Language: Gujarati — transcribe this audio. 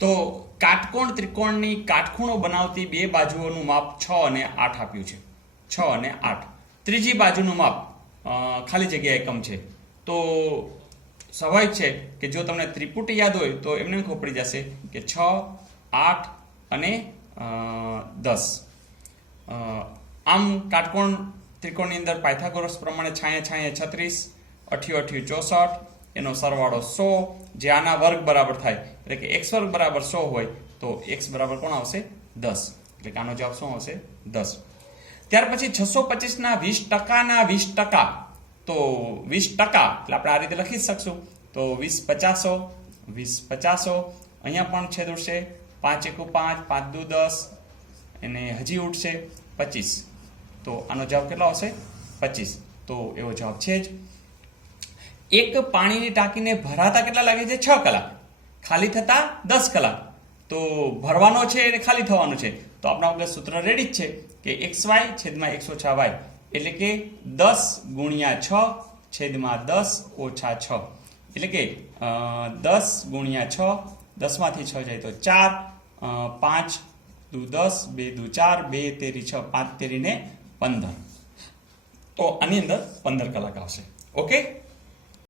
તો કાટકોણ ત્રિકોણની કાટખૂણો બનાવતી બે બાજુઓનું માપ 6 અને 8 આપ્યું છે. 6 અને 8. ત્રીજી બાજુનું માપ ખાલી જગ્યા એકમ છે. તો સ્વાભાવિક છે કે જો તમને ત્રિપુટી યાદ હોય તો એમને ખબર પડી જશે કે 6, 8 અને 10. આમ કાટકોણ ત્રિકોણની અંદર પાયથાગોરસ પ્રમાણે છાંયે 36, 8 64, એનો સરવાળો 100, જે આના વર્ગ બરાબર થાય, એટલે કે x વર્ગ બરાબર 100 હોય તો x બરાબર કોણ આવશે? 10. એટલે કે આનો જવાબ શું આવશે? 10. ત્યાર પછી 625 ના 20% 20%. તો 20% એટલે આપણે આ રીતે લખી શકશું. તો 20 50, 20 50. અહીંયા પણ છેદ ઉડશે, 5 1 5, 5 2 10, અને હજી ઉડશે 25. તો આનો જવાબ કેટલો આવશે? 25. તો એવો જવાબ છે જ. એક પાણીની ટાંકીને ભરાતા કેટલા લાગે છે? 6 કલાક. ખાલી થતા 10 કલાક. તો ભરવાનો છે અને ખાલી થવાનું છે. તો આપણા વગર સૂત્ર રેડી જ છે કે xy છેદમાં x ઓછા y, એટલે કે 10 ગુણ્યા 6 છેદમાં 10 ઓછા 6. એટલે કે 10 ગુણ્યા 6, 10 માંથી 6 જાય તો 4, 5 દુ 10, 2 દુ 4, 2 તેરી 6, 5 તેરી ને 15. તો આની અંદર 15 કલાક આવશે. ઓકે.